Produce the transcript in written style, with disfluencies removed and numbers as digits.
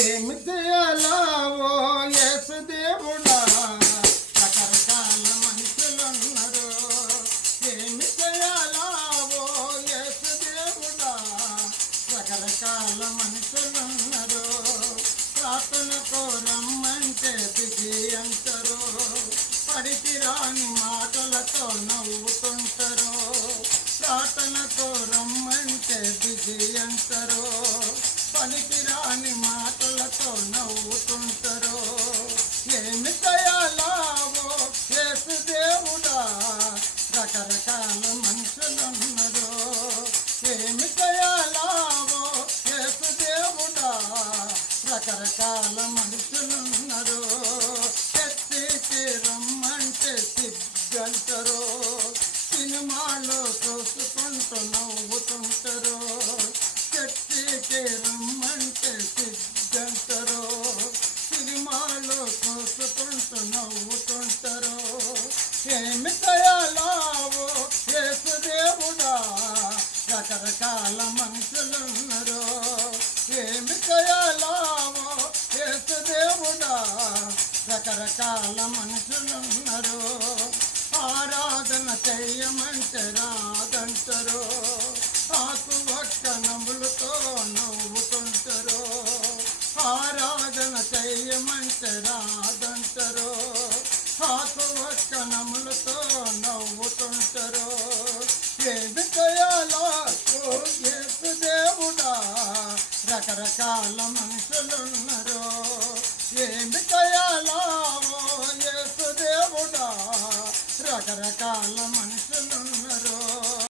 ఏమి చేయాలావో యేసు దేవుడా, రకరకాల మనుషులున్నారు. ఏమి చేయాలావో యేసు దేవుడా, రకరకాల మనుషులున్నారు. ప్రార్థనకు రమ్మంటే బిజీ అంటారు, పడికి రాని మాటలతో నవ్వుతుంటారు. ప్రార్థనకు రమ్మంటే బిజీ అంటారు, పనికి రాని మాటలతో నవ్వుతుంటారు. ఏమి చేయాలావో యేసు దేవుడా, రకరకాల మనుషులున్నారు. ఏమి చేయాలావో యేసు దేవుడా, రకరకాల మనుషులున్నారు. చర్చికి రమ్మంటే సిగ్గంటారు, సినిమాలో చూసుకుంటూ నవ్వుతుంటారు. చర్చికి రమ్మంటే సిగ్గంటారు, సినిమాలో చూసుకుంటూ నవ్వుతుంటారు. ఏమి చేయాలావో యేసు దేవుడా, రకరకాల మనుషులున్నారు. ఏమి చేయాలావో యేసు దేవుడా, రకరకాల మనుషులున్నారు. ఆరాధన చెయ్యమంటే రాదంటారు, ఆకు ఒక్క నవ్వులతో నవ్వుతుంటారు. ఆరాధన చెయ్యమంటే రాదంటారు, ఆకు ఒక్క నవ్వులతో నవ్వుతుంటారు. ఏమి చేయాలో యేసు దేవుడా, రకరకాల మనుషులున్నారు. ఏమి చేయాలో యేసు దేవుడా, రకరకాల